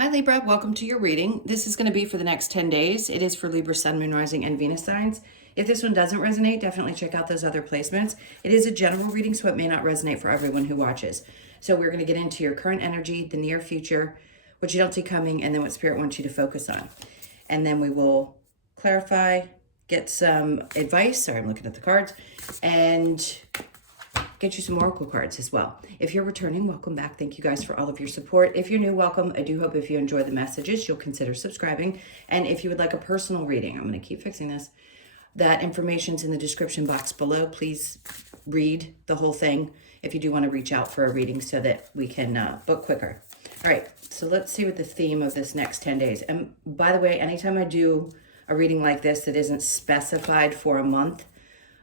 Hi Libra, welcome to your reading. This is going to be for the next 10 days. It is for Libra, Sun, Moon, Rising, and Venus signs. If this one doesn't resonate, definitely check out those other placements. It is a general reading, so it may not resonate for everyone who watches. So we're going to get into your current energy, the near future, what you don't see coming, and then what Spirit wants you to focus on. And then we will clarify, get some advice. Sorry, I'm looking at the cards. And get you some oracle cards as well. If you're returning, welcome back. Thank you guys for all of your support. If you're new, welcome. I do hope if you enjoy the messages, you'll consider subscribing. And if you would like a personal reading, I'm going to keep fixing this. That information's in the description box below. Please read the whole thing if you do want to reach out for a reading so that we can book quicker. All right, so let's see what the theme of this next 10 days. And by the way, anytime I do a reading like this that isn't specified for a month,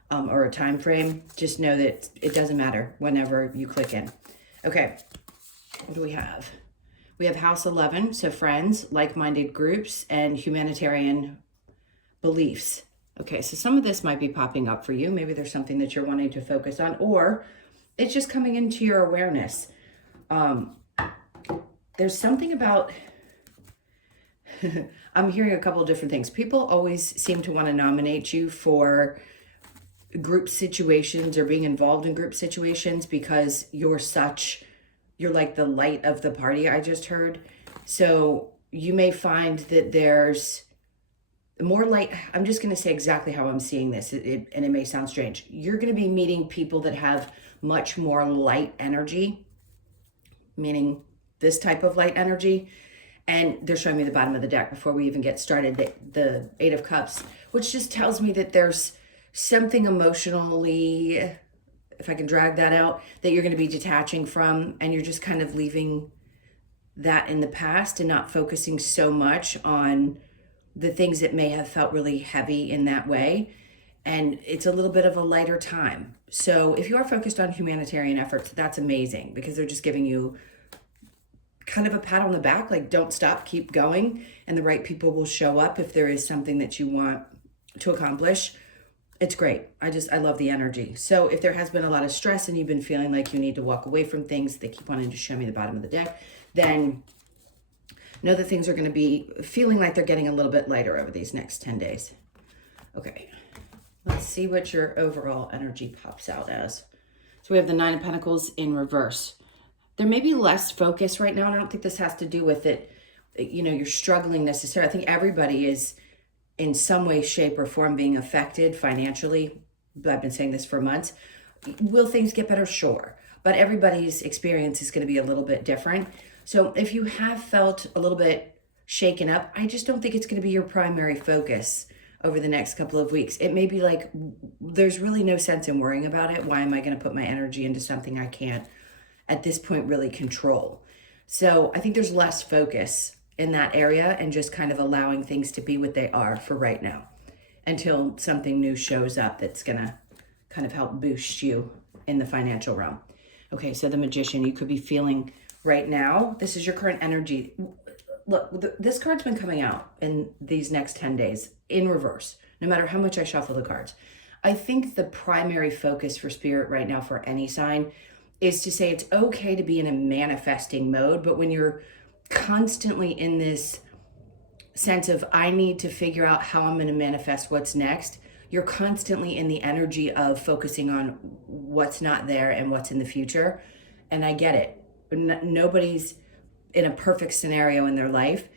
or a time frame, just know that it doesn't matter whenever you click in. Okay, what do we have? We have House 11, so friends, like-minded groups, and humanitarian beliefs. Okay, so some of this might be popping up for you. Maybe there's something that you're wanting to focus on, or it's just coming into your awareness. There's something about... I'm hearing a couple of different things. People always seem to want to nominate you for group situations or being involved in group situations because you're like the light of the party, I just heard. So you may find that there's more light. I'm just going to say exactly how I'm seeing this, and it may sound strange. You're going to be meeting people that have much more light energy, meaning this type of light energy. And they're showing me the bottom of the deck before we even get started, the Eight of Cups, which just tells me that there's something emotionally, if I can drag that out, that you're going to be detaching from, and you're just kind of leaving that in the past and not focusing so much on the things that may have felt really heavy in that way. And it's a little bit of a lighter time. So if you are focused on humanitarian efforts, that's amazing, because they're just giving you kind of a pat on the back, like don't stop, keep going, and the right people will show up if there is something that you want to accomplish. It's great. I love the energy. So if there has been a lot of stress and you've been feeling like you need to walk away from things, they keep wanting to show me the bottom of the deck, then know that things are going to be feeling like they're getting a little bit lighter over these next 10 days. Okay, let's see what your overall energy pops out as. So we have the Nine of Pentacles in reverse. There may be less focus right now, and I don't think this has to do with it, you're struggling necessarily. I think everybody is in some way, shape, or form being affected financially. I've been saying this for months. Will things get better? Sure. But everybody's experience is going to be a little bit different. So if you have felt a little bit shaken up, I just don't think it's going to be your primary focus over the next couple of weeks. It may be like, there's really no sense in worrying about it. Why am I going to put my energy into something I can't, at this point, really control? So I think there's less focus in that area and just kind of allowing things to be what they are for right now until something new shows up that's gonna kind of help boost you in the financial realm. Okay, so the Magician, you could be feeling right now, this is your current energy. Look, this card's been coming out in these next 10 days in reverse, no matter how much I shuffle the cards. I think the primary focus for Spirit right now for any sign is to say it's okay to be in a manifesting mode, but when you're constantly in this sense of I need to figure out how I'm going to manifest what's next, you're constantly in the energy of focusing on what's not there and what's in the future. And I get it. Nobody's in a perfect scenario in their life,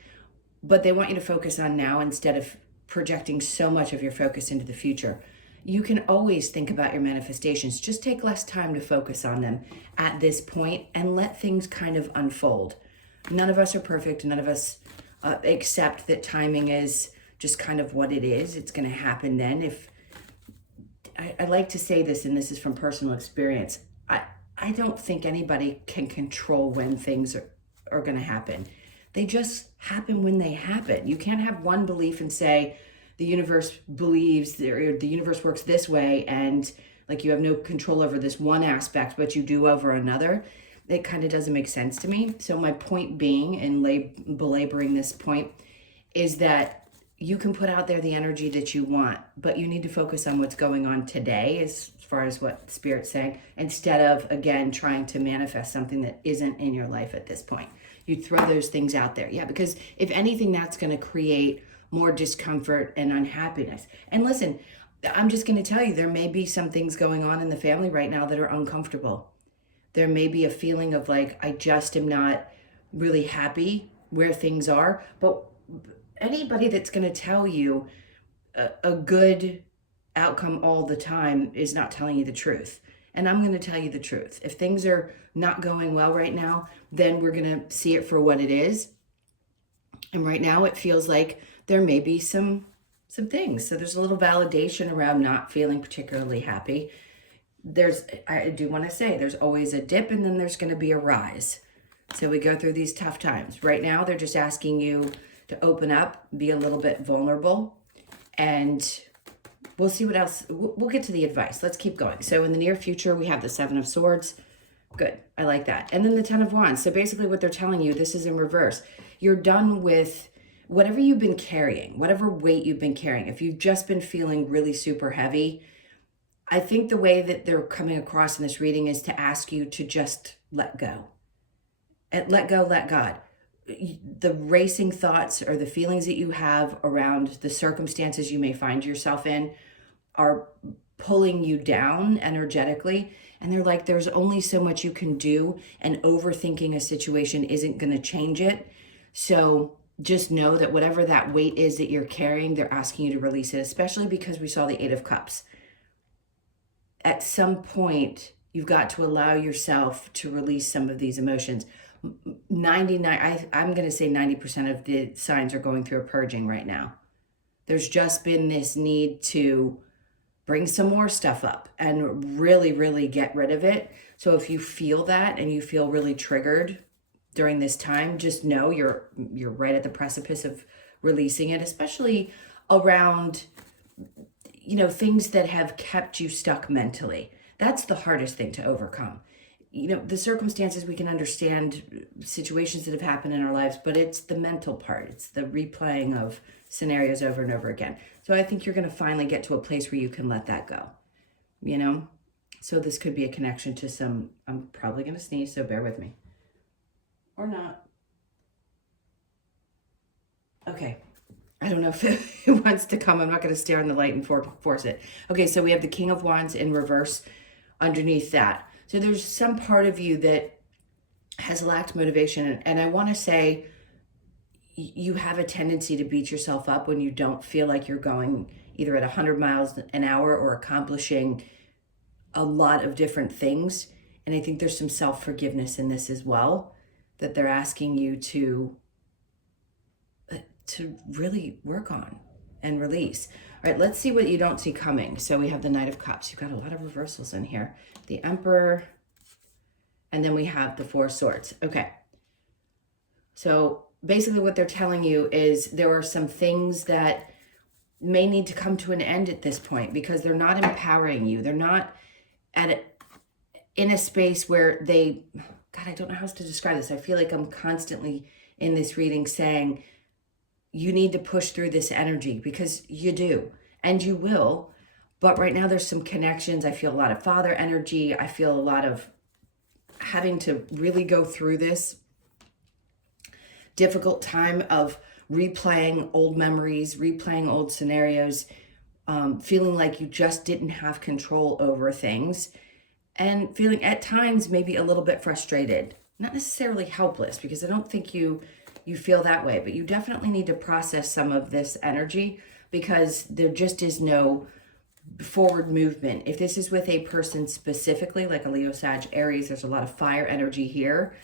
but they want you to focus on now instead of projecting so much of your focus into the future. You can always think about your manifestations. Just take less time to focus on them at this point and let things kind of unfold. None of us are perfect. None of us accept that timing is just kind of what it is. It's going to happen then. If I like to say this, and this is from personal experience, I don't think anybody can control when things are going to happen. They just happen when they happen. You can't have one belief and say the universe believes, or the universe works this way, and like you have no control over this one aspect, but you do over another. It kind of doesn't make sense to me. So my point being, and belaboring this point, is that you can put out there the energy that you want, but you need to focus on what's going on today as far as what Spirit's saying, instead of, again, trying to manifest something that isn't in your life at this point. you'd throw those things out there. Yeah, because if anything, that's going to create more discomfort and unhappiness. And listen, I'm just going to tell you, there may be some things going on in the family right now that are uncomfortable. There may be a feeling of like, I just am not really happy where things are. But anybody that's going to tell you a good outcome all the time is not telling you the truth. And I'm going to tell you the truth. If things are not going well right now, then we're going to see it for what it is. And right now it feels like there may be some things. So there's a little validation around not feeling particularly happy. I do want to say there's always a dip and then there's going to be a rise. So we go through these tough times. Right now they're just asking you to open up, be a little bit vulnerable, and we'll see what else. We'll get to the advice. Let's keep going. So in the near future, we have the 7 of Swords. Good. I like that. And then the 10 of Wands. So basically what they're telling you, this is in reverse. You're done with whatever you've been carrying, whatever weight you've been carrying. If you've just been feeling really super heavy, I think the way that they're coming across in this reading is to ask you to just let go. And let go, let God. The racing thoughts or the feelings that you have around the circumstances you may find yourself in are pulling you down energetically. And they're like, there's only so much you can do, and overthinking a situation isn't going to change it. So just know that whatever that weight is that you're carrying, they're asking you to release it, especially because we saw the 8 of Cups. At some point, you've got to allow yourself to release some of these emotions. I'm going to say 90% of the signs are going through a purging right now. There's just been this need to bring some more stuff up and really, really get rid of it. So if you feel that and you feel really triggered during this time, just know you're right at the precipice of releasing it, especially around, things that have kept you stuck mentally. That's the hardest thing to overcome. The circumstances, we can understand situations that have happened in our lives, but it's the mental part. It's the replaying of scenarios over and over again. So I think you're going to finally get to a place where you can let that go, So this could be a connection to some, I'm probably going to sneeze, so bear with me. Or not. Okay. I don't know if it wants to come. I'm not going to stare in the light and force it. Okay, so we have the King of Wands in reverse underneath that. So there's some part of you that has lacked motivation. And I want to say you have a tendency to beat yourself up when you don't feel like you're going either at 100 miles an hour or accomplishing a lot of different things. And I think there's some self-forgiveness in this as well, that they're asking you to really work on and release. All right, let's see what you don't see coming. So we have the Knight of Cups. You've got a lot of reversals in here. The Emperor, and then we have the 4 Swords. Okay. So basically what they're telling you is there are some things that may need to come to an end at this point because they're not empowering you. They're not in a space where God, I don't know how else to describe this. I feel like I'm constantly in this reading saying, you need to push through this energy because you do, and you will. But right now there's some connections. I feel a lot of father energy. I feel a lot of having to really go through this difficult time of replaying old memories, replaying old scenarios, feeling like you just didn't have control over things, and feeling at times maybe a little bit frustrated. Not necessarily helpless, because I don't think you feel that way, but you definitely need to process some of this energy because there just is no forward movement. If this is with a person specifically, like a Leo, Sag, Aries, there's a lot of fire energy here.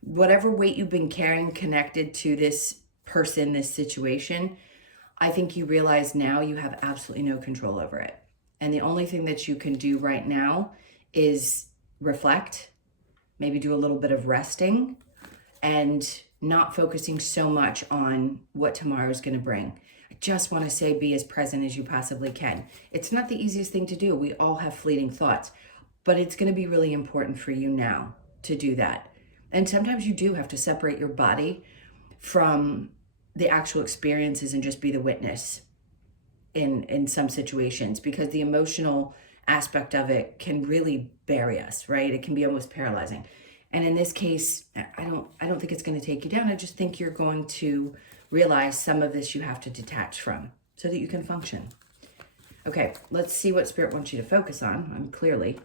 Whatever weight you've been carrying connected to this person, this situation, I think you realize now you have absolutely no control over it. And the only thing that you can do right now is reflect, maybe do a little bit of resting, and not focusing so much on what tomorrow is going to bring. I just want to say be as present as you possibly can. It's not the easiest thing to do. We all have fleeting thoughts, but it's going to be really important for you now to do that. And sometimes you do have to separate your body from the actual experiences and just be the witness in some situations, because the emotional aspect of it can really bury us, right? It can be almost paralyzing. And in this case, I don't think it's going to take you down. I just think you're going to realize some of this you have to detach from so that you can function. Okay, let's see what Spirit wants you to focus on. Clearly,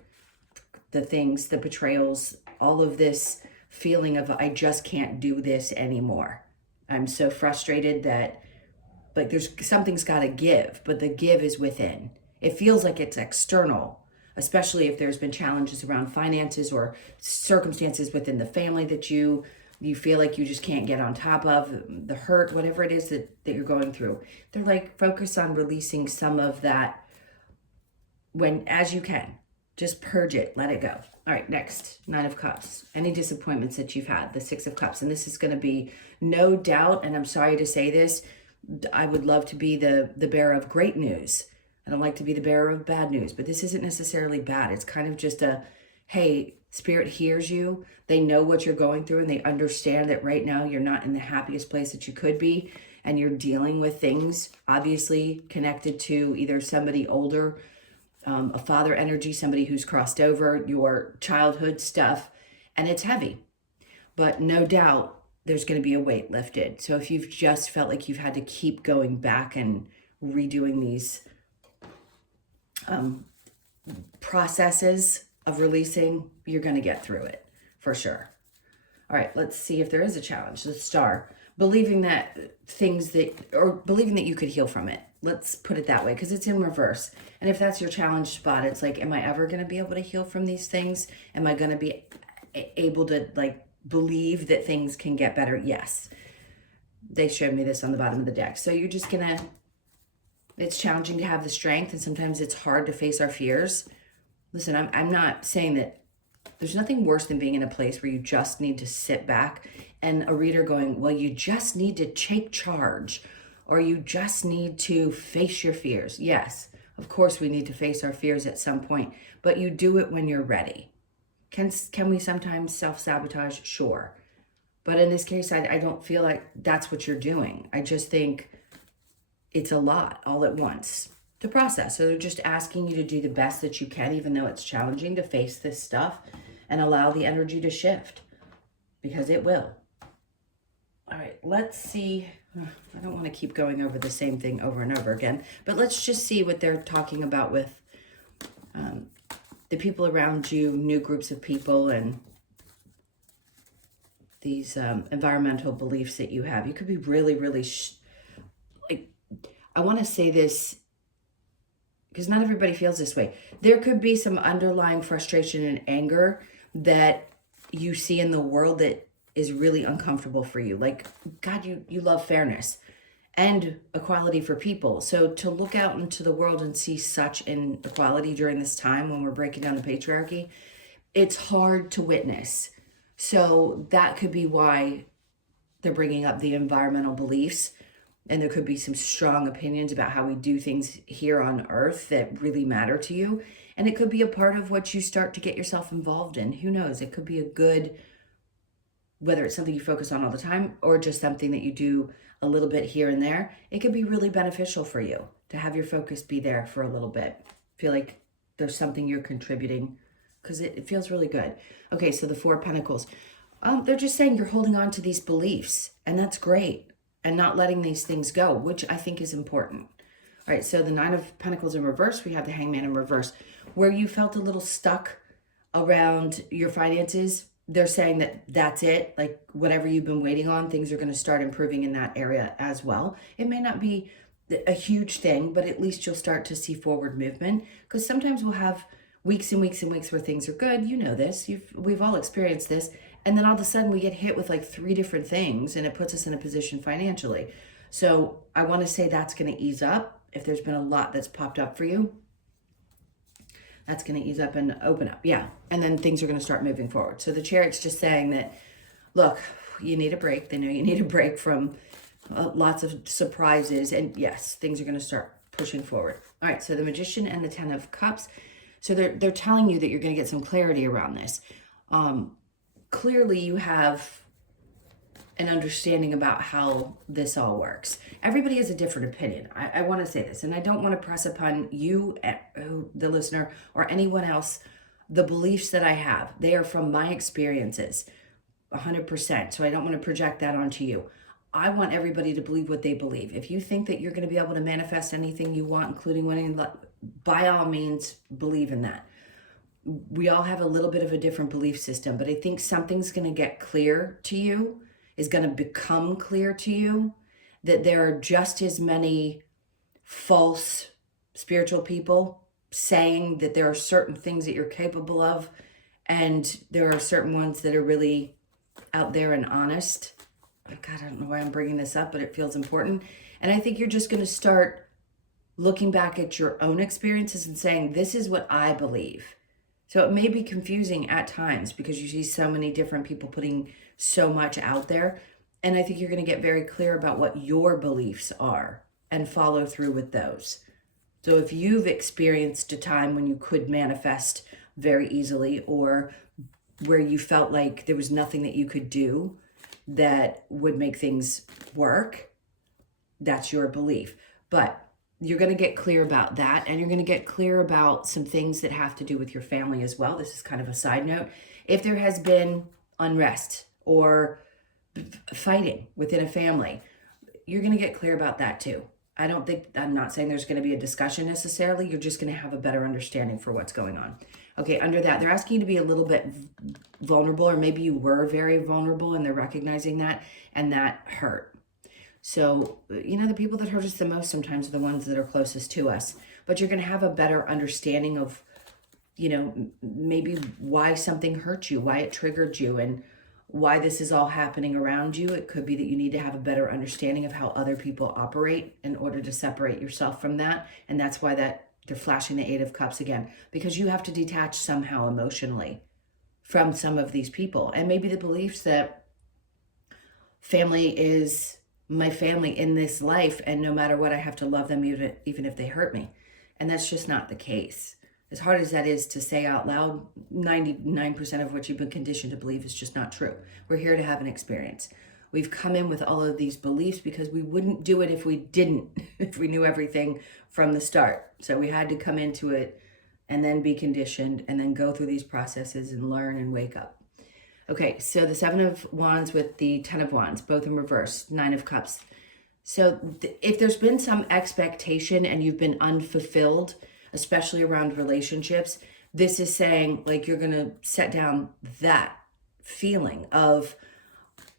the things, the betrayals, all of this feeling of I just can't do this anymore. I'm so frustrated that like there's something's got to give, but the give is within. It feels like it's external, especially if there's been challenges around finances or circumstances within the family that you feel like you just can't get on top of, the hurt, whatever it is that you're going through. They're like, focus on releasing some of that as you can. Just purge it, let it go. All right, next, 9 of Cups. Any disappointments that you've had, the 6 of Cups. And this is going to be no doubt, and I'm sorry to say this, I would love to be the bearer of great news. I don't like to be the bearer of bad news, but this isn't necessarily bad. It's kind of just hey, Spirit hears you. They know what you're going through, and they understand that right now you're not in the happiest place that you could be, and you're dealing with things obviously connected to either somebody older, a father energy, somebody who's crossed over, your childhood stuff, and it's heavy. But no doubt there's going to be a weight lifted. So if you've just felt like you've had to keep going back and redoing these processes of releasing, you're going to get through it for sure. All right, let's see if there is a challenge. The Star, believing that believing that you could heal from it. Let's put it that way, because it's in reverse. And if that's your challenge spot, it's like, am I ever going to be able to heal from these things? Am I going to be able to believe that things can get better? Yes. They showed me this on the bottom of the deck. So you're just going to, it's challenging to have the strength, and sometimes it's hard to face our fears. Listen, I'm not saying that there's nothing worse than being in a place where you just need to sit back and a reader going, well, you just need to take charge, or you just need to face your fears. Yes, of course we need to face our fears at some point, but you do it when you're ready. Can we sometimes self-sabotage? Sure. But in this case, I don't feel like that's what you're doing. I just think it's a lot all at once to process. So they're just asking you to do the best that you can, even though it's challenging to face this stuff, and allow the energy to shift, because it will. All right, let's see. I don't want to keep going over the same thing over and over again, but let's just see what they're talking about with the people around you, new groups of people, and these environmental beliefs that you have. You could be really, really, I want to say this because not everybody feels this way. There could be some underlying frustration and anger that you see in the world that is really uncomfortable for you. Like, God, you love fairness and equality for people. So to look out into the world and see such inequality during this time when we're breaking down the patriarchy, it's hard to witness. So that could be why they're bringing up the environmental beliefs. And there could be some strong opinions about how we do things here on Earth that really matter to you. And it could be a part of what you start to get yourself involved in. Who knows? It could be a good, whether it's something you focus on all the time or just something that you do a little bit here and there. It could be really beneficial for you to have your focus be there for a little bit. Feel like there's something you're contributing, because it feels really good. Okay, so the 4 of Pentacles. They're just saying you're holding on to these beliefs, and that's great. And not letting these things go, which I think is important. All right, so the 9 of Pentacles in reverse, we have the Hangman in reverse. Where you felt a little stuck around your finances, they're saying that that's it. Like whatever you've been waiting on, things are going to start improving in that area as well. It may not be a huge thing, but at least you'll start to see forward movement. Because sometimes we'll have weeks and weeks and weeks where things are good. You know this. We've all experienced this. And then all of a sudden we get hit with like 3 different things, and it puts us in a position financially. So I want to say that's going to ease up. If there's been a lot that's popped up for you, that's going to ease up and open up. Yeah. And then things are going to start moving forward. So the Chariot's just saying that, look, you need a break. They know you need a break from lots of surprises. And yes, things are going to start pushing forward. All right. So the Magician and the 10 of Cups. So they're telling you that you're going to get some clarity around this. Clearly you have an understanding about how this all works. Everybody has a different opinion. I want to say this, and I don't want to press upon you, the listener, or anyone else the beliefs that I have, they are from my experiences, 100%. So I don't want to project that onto you. I want everybody to believe what they believe. If you think that you're going to be able to manifest anything you want, including winning, by all means, believe in that. We all have a little bit of a different belief system, but I think something's going to get clear to you, is going to become clear to you, that there are just as many false spiritual people saying that there are certain things that you're capable of, and there are certain ones that are really out there and honest. God, I don't know why I'm bringing this up, but it feels important. And I think you're just going to start looking back at your own experiences and saying, this is what I believe. So it may be confusing at times because you see so many different people putting so much out there. And I think you're going to get very clear about what your beliefs are and follow through with those. So if you've experienced a time when you could manifest very easily, or where you felt like there was nothing that you could do that would make things work, that's your belief. But you're going to get clear about that, and you're going to get clear about some things that have to do with your family as well. This is kind of a side note. If there has been unrest or fighting within a family, you're going to get clear about that too. I'm not saying there's going to be a discussion necessarily. You're just going to have a better understanding for what's going on. Okay, under that, they're asking you to be a little bit vulnerable, or maybe you were very vulnerable and they're recognizing that, and that hurt. So, the people that hurt us the most sometimes are the ones that are closest to us. But you're going to have a better understanding of, maybe why something hurt you, why it triggered you, and why this is all happening around you. It could be that you need to have a better understanding of how other people operate in order to separate yourself from that. And that's why they're flashing the Eight of Cups again, because you have to detach somehow emotionally from some of these people. And maybe the beliefs that family is my family in this life, and no matter what, I have to love them even if they hurt me. And that's just not the case. As hard as that is to say out loud, 99% of what you've been conditioned to believe is just not true. We're here to have an experience. We've come in with all of these beliefs because we wouldn't do it if we knew everything from the start. So we had to come into it and then be conditioned and then go through these processes and learn and wake up. Okay, so the Seven of Wands with the Ten of Wands, both in reverse, Nine of Cups. So if there's been some expectation and you've been unfulfilled, especially around relationships, this is saying, like, you're going to set down that feeling of,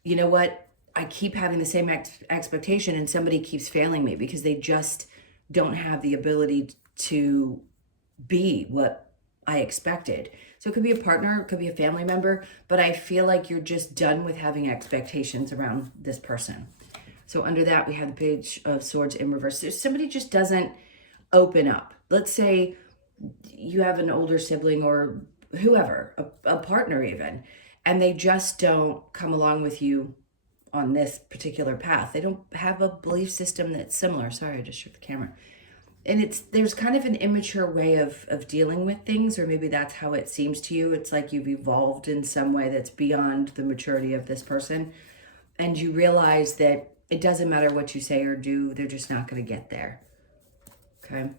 you know what, I keep having the same expectation and somebody keeps failing me because they just don't have the ability to be what I expected. So it could be a partner, it could be a family member, but I feel like you're just done with having expectations around this person. So under that, we have the Page of Swords in reverse. If somebody just doesn't open up, let's say you have an older sibling or whoever, a partner even, and they just don't come along with you on this particular path. They don't have a belief system that's similar. Sorry, I just shook the camera. And there's kind of an immature way of dealing with things, or maybe that's how it seems to you. It's like you've evolved in some way that's beyond the maturity of this person. And you realize that it doesn't matter what you say or do, they're just not going to get there. Okay.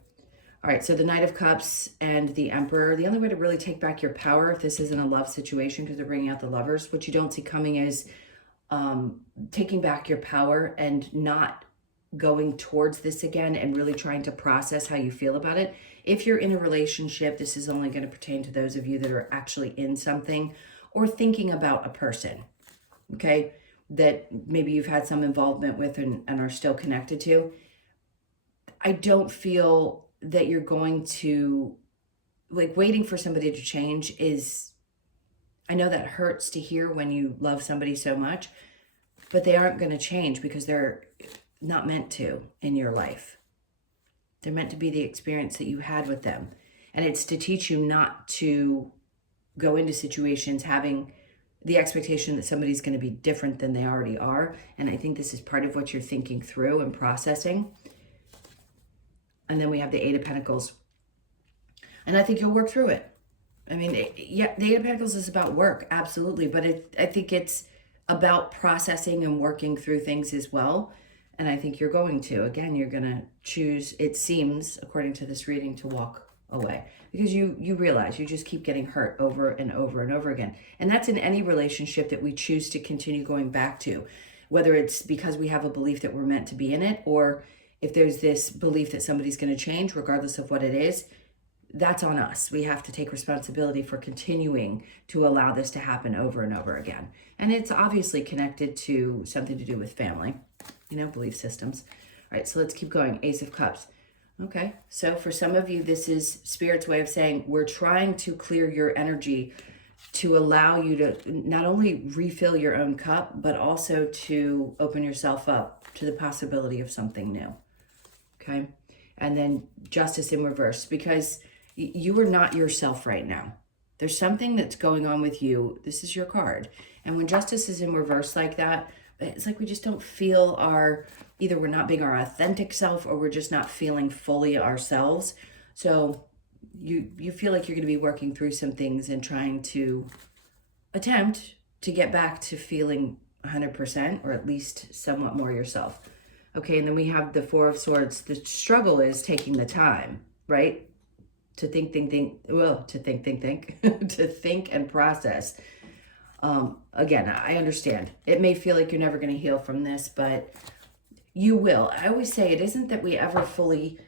All right, so the Knight of Cups and the Emperor. The only way to really take back your power, if this isn't a love situation, because they're bringing out the Lovers, what you don't see coming is taking back your power and not going towards this again and really trying to process how you feel about it. If you're in a relationship, this is only going to pertain to those of you that are actually in something or thinking about a person, okay, that maybe you've had some involvement with and are still connected to. I don't feel that you're going to, like, waiting for somebody to change is, I know that hurts to hear when you love somebody so much, but they aren't going to change because they're not meant to in your life. They're meant to be the experience that you had with them. And it's to teach you not to go into situations having the expectation that somebody's going to be different than they already are. And I think this is part of what you're thinking through and processing. And then we have the Eight of Pentacles. And I think you'll work through it. I mean, yeah, the Eight of Pentacles is about work, absolutely. But I think it's about processing and working through things as well. And I think you're going to. Again, you're going to choose, it seems, according to this reading, to walk away, because you realize you just keep getting hurt over and over and over again. And that's in any relationship that we choose to continue going back to, whether it's because we have a belief that we're meant to be in it, or if there's this belief that somebody's going to change, regardless of what it is. That's on us. We have to take responsibility for continuing to allow this to happen over and over again. And it's obviously connected to something to do with family, belief systems. All right, so let's keep going. Ace of Cups. Okay, so for some of you, this is Spirit's way of saying we're trying to clear your energy to allow you to not only refill your own cup, but also to open yourself up to the possibility of something new. Okay, and then Justice in reverse, because you are not yourself right now. There's something that's going on with you. This is your card. And when Justice is in reverse like that, it's like we just don't feel either we're not being our authentic self, or we're just not feeling fully ourselves. So you feel like you're going to be working through some things and trying to attempt to get back to feeling 100%, or at least somewhat more yourself. Okay, and then we have the Four of Swords. The struggle is taking the time, right? To think, to think and process. Again, I understand. It may feel like you're never going to heal from this, but you will. I always say it isn't that we ever fully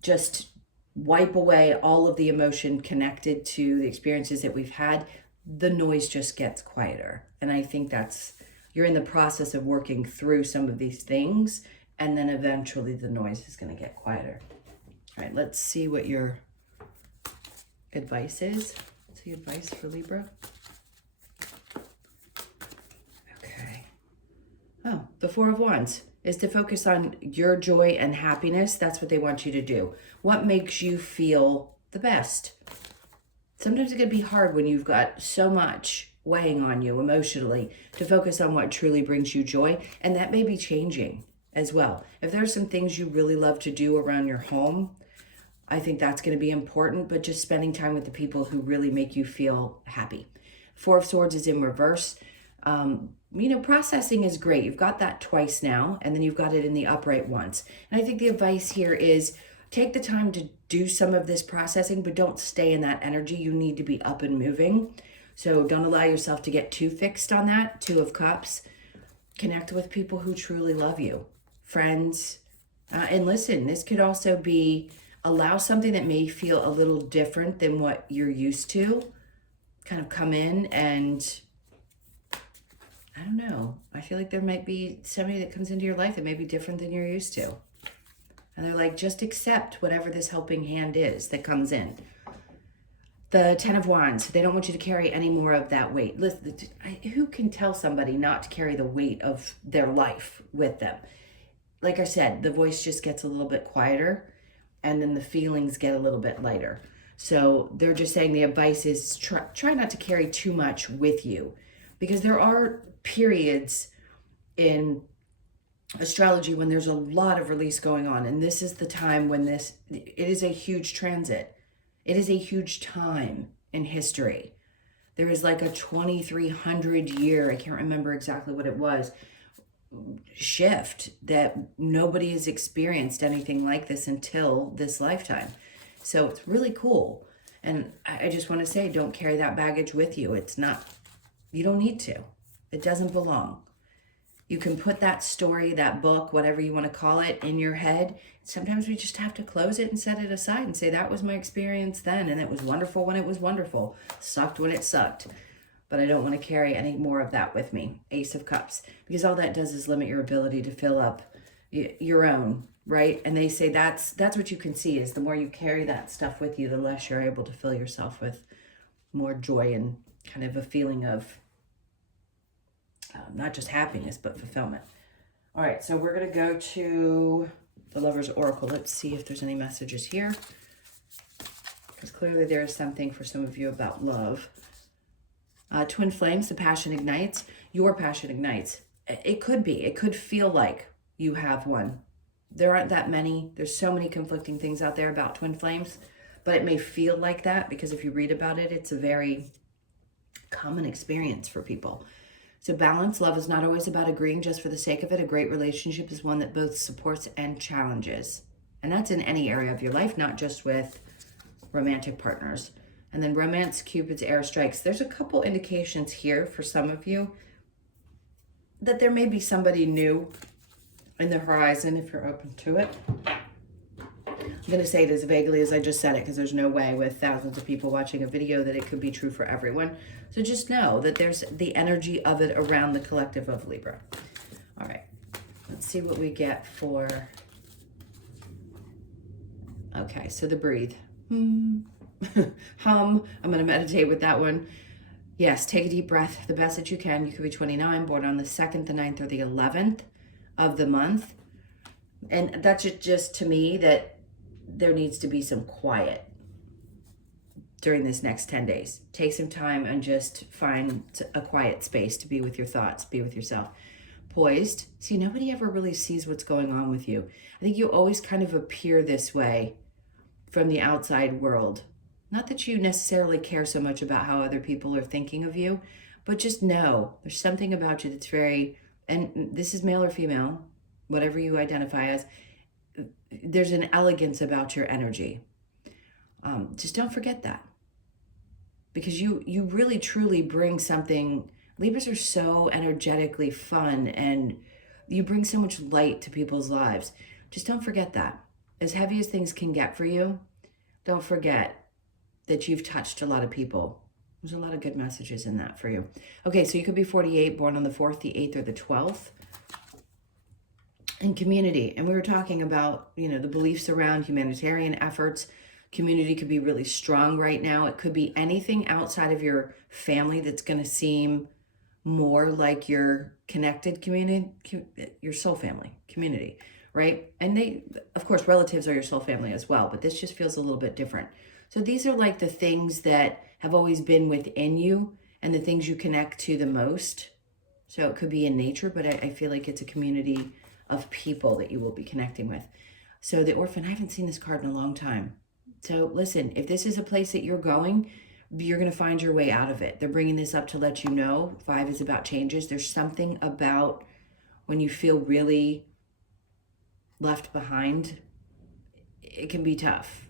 just wipe away all of the emotion connected to the experiences that we've had. The noise just gets quieter. And I think you're in the process of working through some of these things, and then eventually the noise is going to get quieter. All right, let's see what your advice is. See advice for Libra. Okay. Oh, the Four of Wands is to focus on your joy and happiness. That's what they want you to do. What makes you feel the best? Sometimes it can be hard when you've got so much weighing on you emotionally to focus on what truly brings you joy. And that may be changing as well. If there's some things you really love to do around your home, I think that's going to be important, but just spending time with the people who really make you feel happy. Four of Swords is in reverse. Processing is great. You've got that twice now, and then you've got it in the upright once. And I think the advice here is take the time to do some of this processing, but don't stay in that energy. You need to be up and moving. So don't allow yourself to get too fixed on that. Two of Cups. Connect with people who truly love you. Friends. And listen, this could also be allow something that may feel a little different than what you're used to kind of come in, and I don't know. I feel like there might be somebody that comes into your life that may be different than you're used to. And they're like, just accept whatever this helping hand is that comes in. The Ten of Wands, they don't want you to carry any more of that weight. Listen, who can tell somebody not to carry the weight of their life with them? Like I said, the voice just gets a little bit quieter, and then the feelings get a little bit lighter. So they're just saying the advice is try not to carry too much with you, because there are periods in astrology when there's a lot of release going on. And this is the time when it is a huge transit. It is a huge time in history. There is like a 2,300 year, I can't remember exactly what it was, shift that nobody has experienced anything like this until this lifetime. So it's really cool. And I just want to say, don't carry that baggage with you. You don't need to. It doesn't belong. You can put that story, that book, whatever you want to call it, in your head. Sometimes we just have to close it and set it aside and say, that was my experience then, and it was wonderful when it was wonderful. Sucked when it sucked. But I don't want to carry any more of that with me. Ace of Cups. Because all that does is limit your ability to fill up your own, right? And they say that's what you can see, is the more you carry that stuff with you, the less you're able to fill yourself with more joy and kind of a feeling of not just happiness, but fulfillment. All right, so we're going to go to the Lover's Oracle. Let's see if there's any messages here, because clearly there is something for some of you about love. Twin flames, the passion ignites. Your passion ignites. It could feel like you have one. There aren't that many. There's so many conflicting things out there about twin flames, but it may feel like that because if you read about it, it's a very common experience for people. So balance. Love is not always about agreeing just for the sake of it. A great relationship is one that both supports and challenges. And that's in any area of your life, not just with romantic partners. And then romance, Cupid's airstrikes. There's a couple indications here for some of you that there may be somebody new in the horizon if you're open to it. I'm going to say it as vaguely as I just said it because there's no way with thousands of people watching a video that it could be true for everyone. So just know that there's the energy of it around the collective of Libra. All right, let's see what we get for... Okay, so the breathe. Hum. I'm going to meditate with that one. Yes, take a deep breath, the best that you can. You could be 29, born on the 2nd, the 9th, or the 11th of the month. And that's just to me that there needs to be some quiet during this next 10 days. Take some time and just find a quiet space to be with your thoughts, be with yourself. Poised. See, nobody ever really sees what's going on with you. I think you always kind of appear this way from the outside world. Not that you necessarily care so much about how other people are thinking of you, but just know there's something about you that's very, and this is male or female, whatever you identify as, there's an elegance about your energy. Just don't forget that. Because you really truly bring something. Libras are so energetically fun and you bring so much light to people's lives. Just don't forget that. As heavy as things can get for you, don't forget that you've touched a lot of people. There's a lot of good messages in that for you. Okay, so you could be 48, born on the 4th, the 8th, or the 12th. In community, and we were talking about, you know, the beliefs around humanitarian efforts. Community could be really strong right now. It could be anything outside of your family that's going to seem more like your connected community, your soul family community, right? And they, of course, relatives are your soul family as well, but this just feels a little bit different. So these are like the things that have always been within you and the things you connect to the most. So it could be in nature, but I feel like it's a community of people that you will be connecting with. So the orphan, I haven't seen this card in a long time. So listen, if this is a place that you're going, you're going to find your way out of it. They're bringing this up to let you know. 5 is about changes. There's something about when you feel really left behind, it can be tough,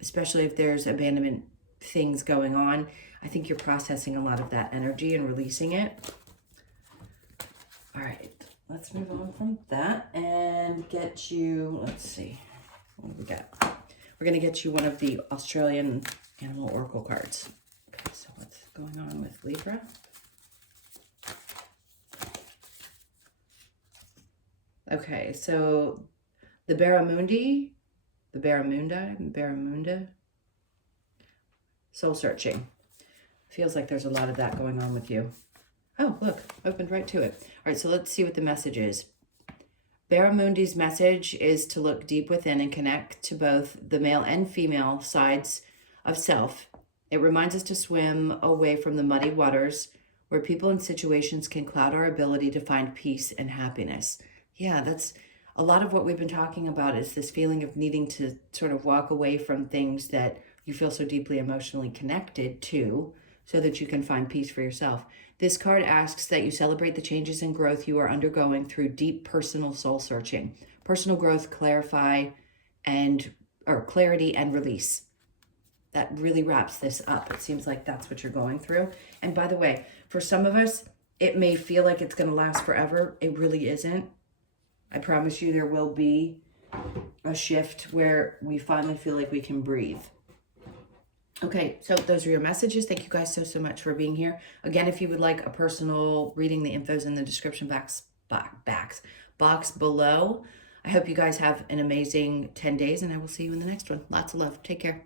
especially if there's abandonment things going on. I think you're processing a lot of that energy and releasing it. All right, let's move on from that and get you, let's see, what do we got? We're going to get you one of the Australian Animal Oracle cards. Okay, so what's going on with Libra? Okay, so the Barramunda, soul searching. Feels like there's a lot of that going on with you. Oh, look, opened right to it. All right, so let's see what the message is. Barramundi's message is to look deep within and connect to both the male and female sides of self. It reminds us to swim away from the muddy waters where people and situations can cloud our ability to find peace and happiness. Yeah, that's a lot of what we've been talking about, is this feeling of needing to sort of walk away from things that you feel so deeply emotionally connected to so that you can find peace for yourself. This card asks that you celebrate the changes and growth you are undergoing through deep personal soul searching. Personal growth, clarity and release. That really wraps this up. It seems like that's what you're going through. And by the way, for some of us, it may feel like it's going to last forever. It really isn't. I promise you there will be a shift where we finally feel like we can breathe. Okay, so those are your messages. Thank you guys so much for being here. Again, if you would like a personal reading, the info's in the description box below. I hope you guys have an amazing 10 days, and I will see you in the next one. Lots of love. Take care.